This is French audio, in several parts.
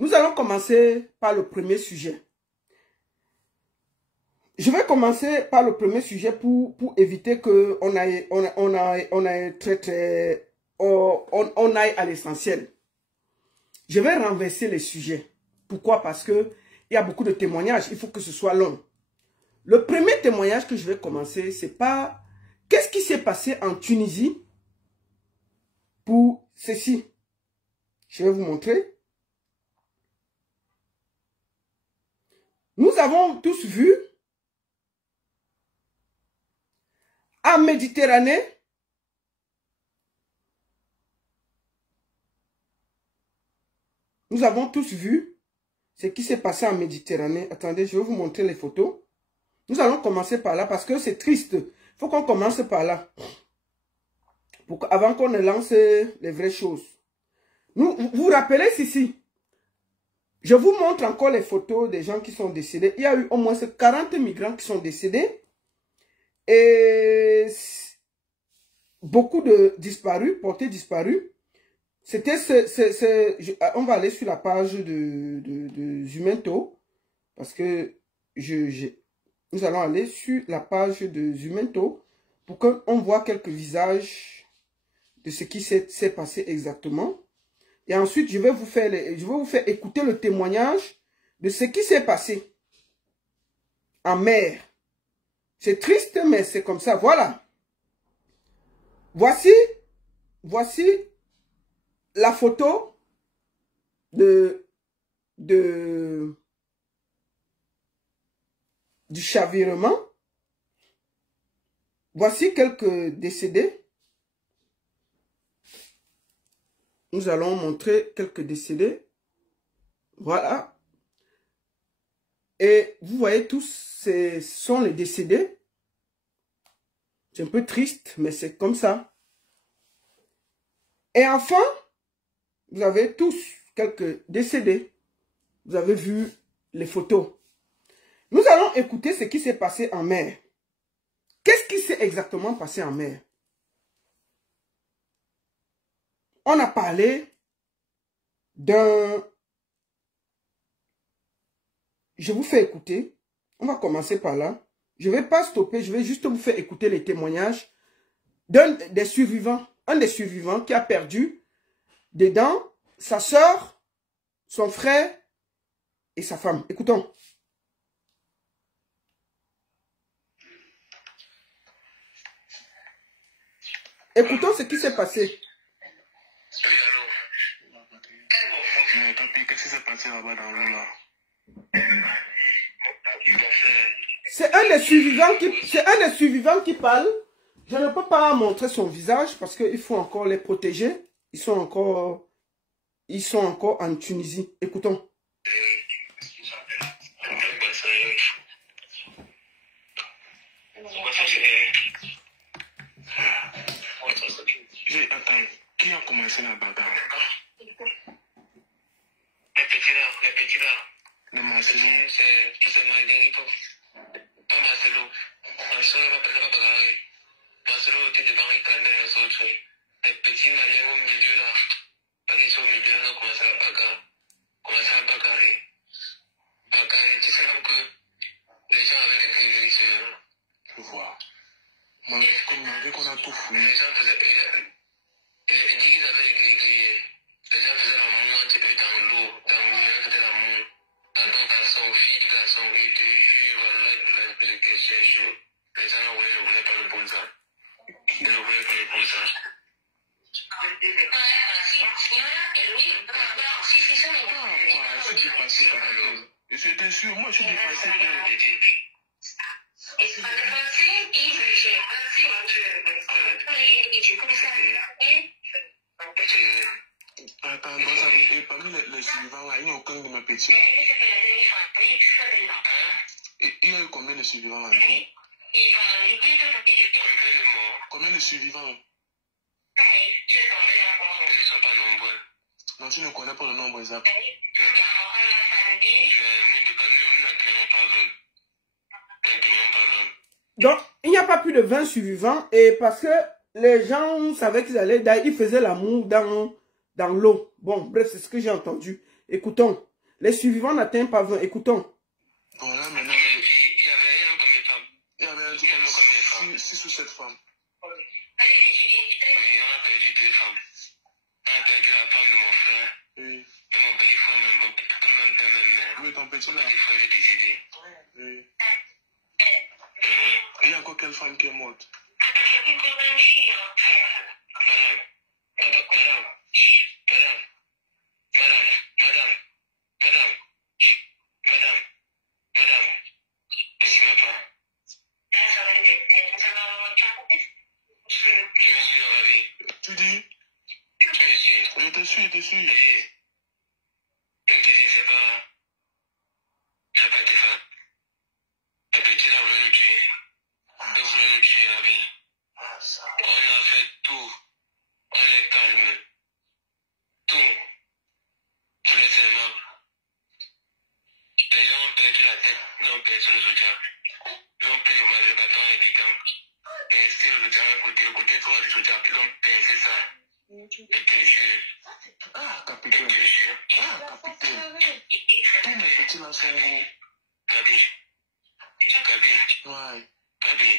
Nous allons commencer par le premier sujet. Je vais commencer par le premier sujet pour éviter que on aille à l'essentiel. Je vais renverser les sujets. Pourquoi? Parce que il y a beaucoup de témoignages. Il faut que ce soit long. Le premier témoignage que je vais commencer, c'est pas qu'est-ce qui s'est passé en Tunisie pour ceci. Je vais vous montrer. Nous avons tous vu en Méditerranée, nous avons tous vu ce qui s'est passé en Méditerranée. Attendez, je vais vous montrer les photos. Nous allons commencer par là parce que c'est triste. Il faut qu'on commence par là. Avant qu'on ne lance les vraies choses. Vous vous rappelez ceci. Je vous montre encore les photos des gens qui sont décédés. Il y a eu au moins 40 migrants qui sont décédés. Et beaucoup de disparus, portés disparus. C'était on va aller sur la page de Zumento. Parce que nous allons aller sur la page de Zumento pour qu'on voit quelques visages de ce qui s'est passé exactement. Et ensuite, je vais vous faire écouter le témoignage de ce qui s'est passé en mer. C'est triste, mais c'est comme ça. Voilà. Voici la photo du chavirement. Voici quelques décédés. Nous allons montrer quelques décédés. Voilà. Et vous voyez tous, ce sont les décédés. C'est un peu triste, mais c'est comme ça. Et enfin, vous avez tous quelques décédés. Vous avez vu les photos. Nous allons écouter ce qui s'est passé en mer. Qu'est-ce qui s'est exactement passé en mer? On a parlé d'un... Je vous fais écouter. On va commencer par là. Je ne vais pas stopper, je vais juste vous faire écouter les témoignages d'un des survivants. Un des survivants qui a perdu des dents, sa soeur, son frère et sa femme. Écoutons. Écoutons ce qui s'est passé. Oui, allô. Mais papy, qu'est-ce qui s'est passé là-bas dans l'eau là? C'est un des survivants qui parle. Je ne peux pas montrer son visage parce qu'il faut encore les protéger. Ils sont encore en Tunisie. Écoutons. Attends, qui a commencé la bagarre? Les petits là. Le Marcelo. C'est Margarito. Pas Marcelo. Marcelo va pas bagarrer. Marcelo était devant, il calmait les autres. Les petits Maliens au milieu là. Ils sont au milieu, ils ont commencé à bagarrer. Bagarrer, tu sais même que les gens avaient les grilles. Je vois. Moi, comme on a vu qu'on a tout fouillé. Les gens faisaient... Ils disent qu'ils avaient les grilles. Les gens faisaient la moue un petit peu dans l'eau. Dans l'eau, ils faisaient la moue. Pardon, garçon, fille, garçon, et te jure, voilà, les questions. Les gens ne voulaient pas le bon ça. Ils ne voulaient pas le bon ça. J'étais sûr, moi je suis dépassé. Attends, et parmi les survivants là, il n'y a aucun de mes petits là. Il y a eu combien de survivants là encore? Combien de survivants? Ils ne sont pas nombreux. Non, tu ne connais pas le nombre exact. Donc, il n'y a pas plus de 20 survivants. Et parce que les gens savaient qu'ils faisaient l'amour dans l'eau. Bon, bref, c'est ce que j'ai entendu. Écoutons. Les survivants n'atteignent pas 20. Écoutons. Bon, là, maintenant, Il y avait combien de femmes? il y avait un truc comme 6 ou 7 femmes. Oui, on a perdu 2 femmes. On a perdu la femme de mon frère. Oui. Et mon petit frère, même père. Oui, ton petit là. Mon petit frère est décédé. Oui. Il y a encore quelle femme qui est morte? Tu dis? Je te suis, je te suis. On a fait tout. On les calme. Tout. On est seulement. Les gens ont perdu la tête. Ils ont perdu le soutien. Ils ont pris le bâton avec du temps. Et si le soutien à côté, le côté droit du soutien, ils ont pincé ça. Et te jure. Ah, Et capitaine. te jure. Ah, capitaine. Tous mes petits là sont gros. Gabi. Ouais. Gabi.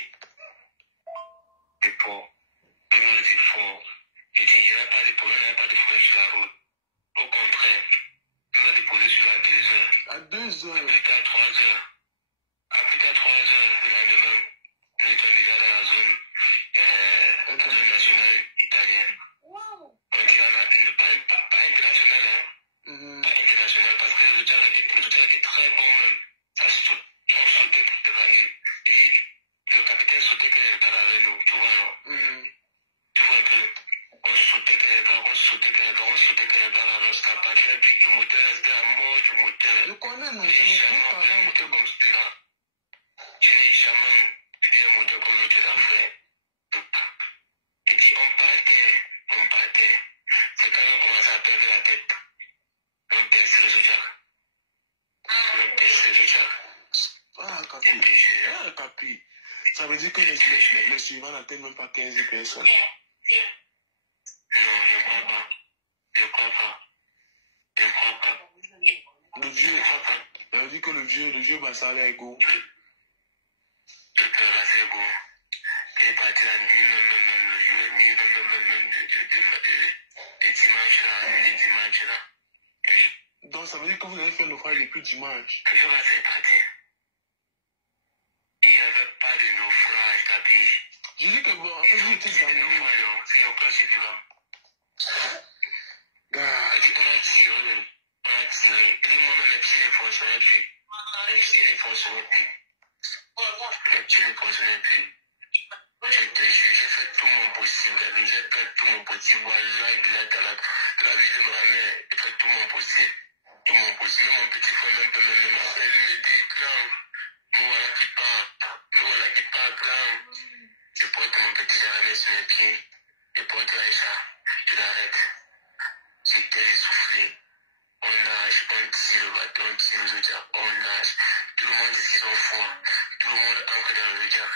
C'est fort. Toujours c'est fort. Je dis, il n'y a pas de problème, il n'y a pas de problème sur la route. Au contraire, nous a déposé sur la 2 heures. À 2 heures. Après qu'à 3 heures. Après qu'à 3 heures le lendemain, nous étions déjà dans la zone internationale italienne. Donc il y en a pas internationale, hein. Pas internationale, parce que le résultat était très bon même. On sautait pour travailler. Et le capitaine sautait que les gars avec nous, tu vois, non? Tu vois un peu. On sautait que les gars, on sautait que les gars avec nous. Ça partait du moteur, c'était la mort du moteur. Je connais, non? Je n'ai jamais vu un moteur comme celui-là. Je n'ai jamais vu un moteur comme l'autre là, frère. Et puis on partait. C'est quand on commençait à perdre la tête. On perçait le soutien. Ah, capi. Ah, capi. Ça veut dire que les suivants n'atteignent même pas 15 personnes. Non, je ne crois pas. Le vieux, ça veut dire que le vieux Bassal est égaux. Le père là, c'est beau. Il est parti la nuit, même les dimanches là. Donc ça veut dire que vous avez fait le naufrage depuis dimanche. Je vois, c'est parti. Il n'y avait pas de naufrage, Gabi. Je dis que bon, en fait, vous étiez dans le mur. C'est un plan suivant. Gars, On a tiré. Et moi-même, les pieds ne fonctionnaient plus. Je te jure, j'ai fait tout mon possible, Gabi. J'ai fait tout mon possible. Voilà, la vie de ma mère, j'ai fait tout mon possible. Même mon petit frère, même il me dit, grand, me voilà qui part, grand. Je porte mon petit jardin sur mes pieds. Je porte Aïcha, je l'arrête. J'étais essoufflé. On nage, on tire le bâton, on tire le zodiac, on nage. Tout le monde ici sont froid. Tout le monde ancre dans le zodiac.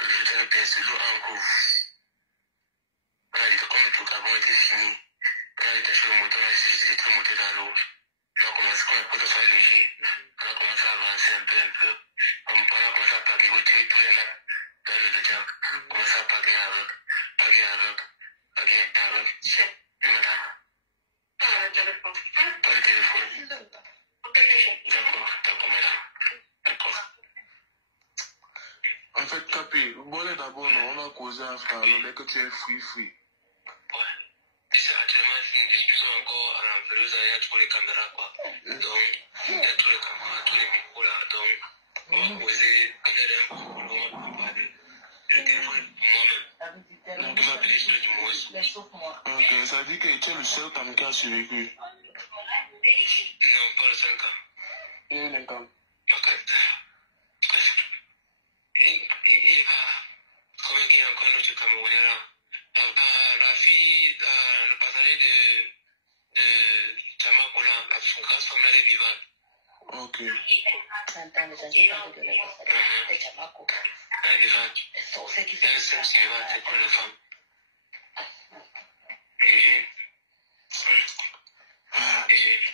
Le zodiac pince l'eau encore vous. On a dit que comme tout Gabon était fini, on a détaché le moteur, on a essayé de monter dans l'eau. On a commencé, quand le soit léger, on a commencé à avancer un peu. On a commencé à paguer, retirer tous les lacs dans le zodiac. On a commencé à paguer avec. Madame. Pas le téléphone. D'accord, madame. D'accord. en fait, Capi, bon, d'abord, non, on a causé un frère, dès que tu es free. Ouais. Et c'est actuellement une discussion encore à l'Ampereuse, il y a trop les caméras, quoi. Donc, il y a tous les caméras, tous les micros là. Donc, on va poser, quand il y a un peu, on va parler. Le téléphone pour moi-même. Donc, on va appeler sur du moins. Ok, ça veut dire que tu es le seul Tam qui a survécu. Non, pas le 5 ans. Il y a un Tam. Il va. Combien il y a encore un autre Camerounais là? La fille, le passager de Tchamakola, la grâce femme, elle est vivante. Ok. Elle est vivante. Elle est seule vivante, c'est pour la femme. Et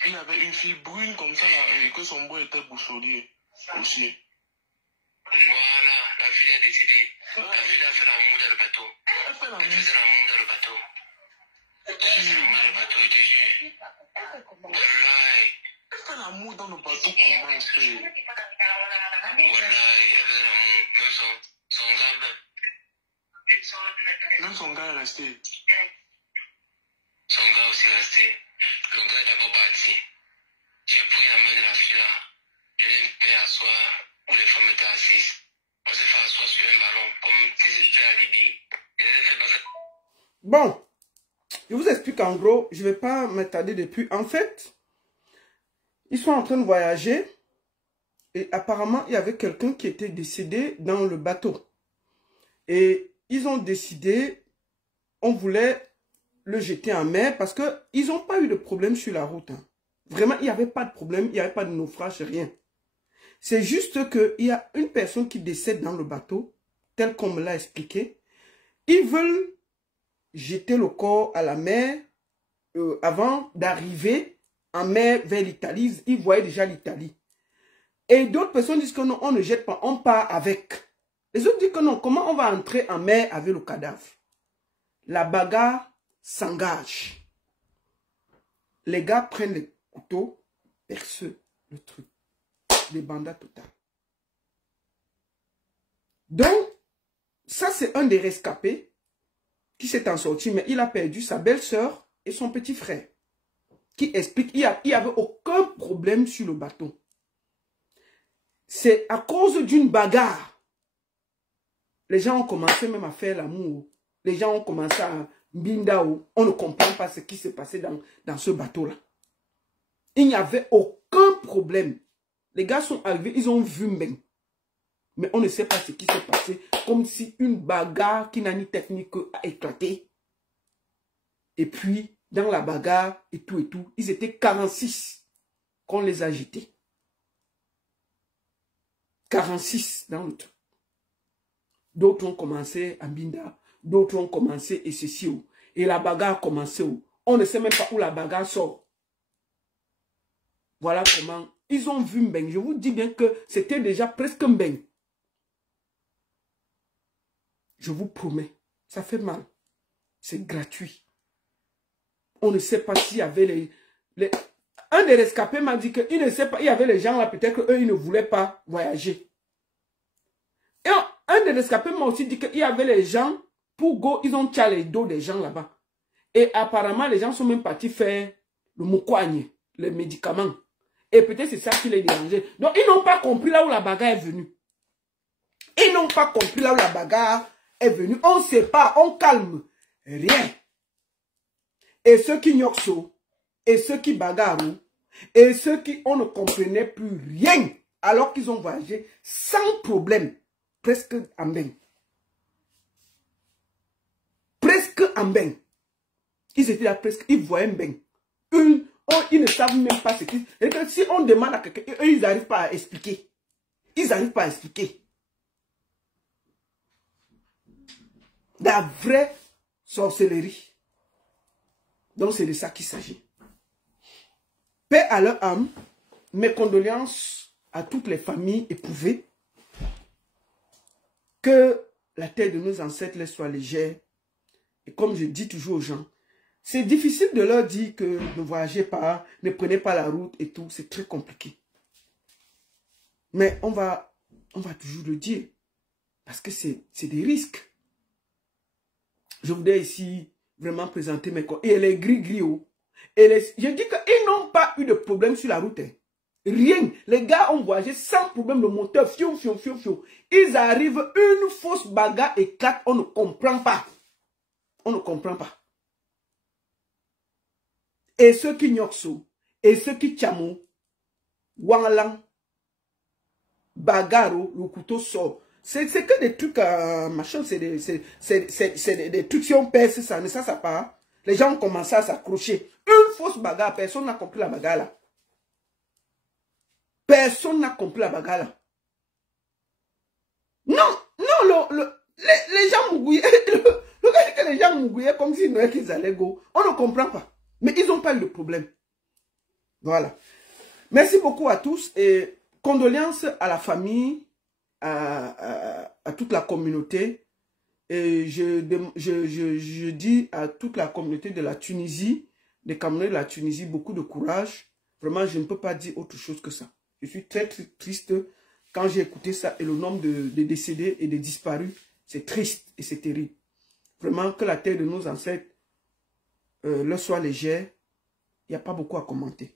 Il il avait une fille brune comme ça, là, et que son boy était boussolier aussi. Voilà, la fille a décidé. La fille a fait l'amour dans le bateau. Elle fait l'amour. Elle faisait l'amour dans le bateau. Elle faisait l'amour dans le bateau, je te jure. Wallahi. Elle fait l'amour dans le bateau comment elle fait? Wallahi, elle faisait l'amour. Même son gars même. Même son gars est resté. Son gars aussi est resté. Le gars est d'abord parti. J'ai pris la main de la fille là. Je l'ai mis à asseoir où les femmes étaient assises. On s'est fait asseoir sur un ballon comme si c'était à Libye. Je les ai fait passer. Bon, je vous explique en gros, je ne vais pas m'attarder depuis. En fait, ils sont en train de voyager et apparemment, il y avait quelqu'un qui était décédé dans le bateau. Et ils ont décidé, on voulait le jeter en mer parce qu'ils n'ont pas eu de problème sur la route. Hein. Vraiment, il n'y avait pas de problème, il n'y avait pas de naufrage, rien. C'est juste qu'il y a une personne qui décède dans le bateau, tel qu'on me l'a expliqué. Ils veulent jeter le corps à la mer avant d'arriver en mer vers l'Italie. Ils voyaient déjà l'Italie. Et d'autres personnes disent que non, on ne jette pas, on part avec. Les autres disent que non, comment on va entrer en mer avec le cadavre? La bagarre s'engage. Les gars prennent les couteaux, percent le truc. Des bandats total. Donc, ça c'est un des rescapés qui s'est en sorti, mais il a perdu sa belle-sœur et son petit frère. Qui explique qu'il n'y avait aucun problème sur le bateau. C'est à cause d'une bagarre. Les gens ont commencé même à faire l'amour. Les gens ont commencé à bindao. On ne comprend pas ce qui s'est passé dans ce bateau-là. Il n'y avait aucun problème. Les gars sont arrivés, ils ont vu Mbeng. Mais on ne sait pas ce qui s'est passé. Comme si une bagarre qui n'a ni technique a éclaté. Et puis, dans la bagarre et tout, ils étaient 46 qu'on les a jetés. 46 dans le truc. D'autres ont commencé à Binda. D'autres ont commencé et ceci. Et la bagarre a commencé. On ne sait même pas où la bagarre sort. Voilà comment ils ont vu Mbeng. Je vous dis bien que c'était déjà presque Mbeng. Je vous promets. Ça fait mal. C'est gratuit. On ne sait pas s'il y avait les... Un des rescapés m'a dit qu'il ne sait pas. Il y avait les gens là, peut-être qu'eux, ils ne voulaient pas voyager. Et un des rescapés m'a aussi dit qu'il y avait les gens, pour go, ils ont tiré les dos des gens là-bas. Et apparemment, les gens sont même partis faire le moukoigne, les médicaments. Et peut-être c'est ça qui les dérangeait. Donc, ils n'ont pas compris là où la bagarre est venue. Ils n'ont pas compris là où la bagarre est venue. On ne sait pas, on calme. Rien. Et ceux qui nyokso, et ceux qui bagarrent, et ceux qui on ne comprenait plus rien, alors qu'ils ont voyagé sans problème, presque en Mbeng. Presque en Mbeng. Ils étaient là presque, ils voyaient Mbeng. Ils ne savent même pas ce qu'ils... Et que si on demande à quelqu'un, eux, ils n'arrivent pas à expliquer. Ils n'arrivent pas à expliquer. La vraie sorcellerie. Donc c'est de ça qu'il s'agit. Paix à leur âme. Mes condoléances à toutes les familles éprouvées. Que la terre de nos ancêtres les soit légère. Et comme je dis toujours aux gens, c'est difficile de leur dire que ne voyagez pas, ne prenez pas la route et tout. C'est très compliqué. Mais on va toujours le dire. Parce que c'est des risques. Je voudrais ici vraiment présenter mes corps. Et les gris-gris. Je dis qu'ils n'ont pas eu de problème sur la route. Hein. Rien. Les gars ont voyagé sans problème. Le moteur, fiou. Ils arrivent, une fausse bagarre éclate. On ne comprend pas. On ne comprend pas. Et ceux qui nyokso, et ceux qui chamo, wanglang, bagaro, le couteau sort. C'est que des trucs, machin, c'est des trucs, si on pèse ça, mais ça part. Les gens ont commencé à s'accrocher. Une fausse bagarre, personne n'a compris la bagarre là. Personne n'a compris la bagarre là. Non, les gens mougouillaient, le gars dit que les gens mougouillaient comme s'ils qu'ils allaient go. On ne comprend pas. Mais ils n'ont pas eu de problème. Voilà. Merci beaucoup à tous et condoléances à la famille, à toute la communauté. Et je dis à toute la communauté de la Tunisie, des Camerounais de la Tunisie, beaucoup de courage. Vraiment, je ne peux pas dire autre chose que ça. Je suis très, très triste quand j'ai écouté ça et le nombre de décédés et de disparus. C'est triste et c'est terrible. Vraiment, que la terre de nos ancêtres leur soit légère. Il n'y a pas beaucoup à commenter.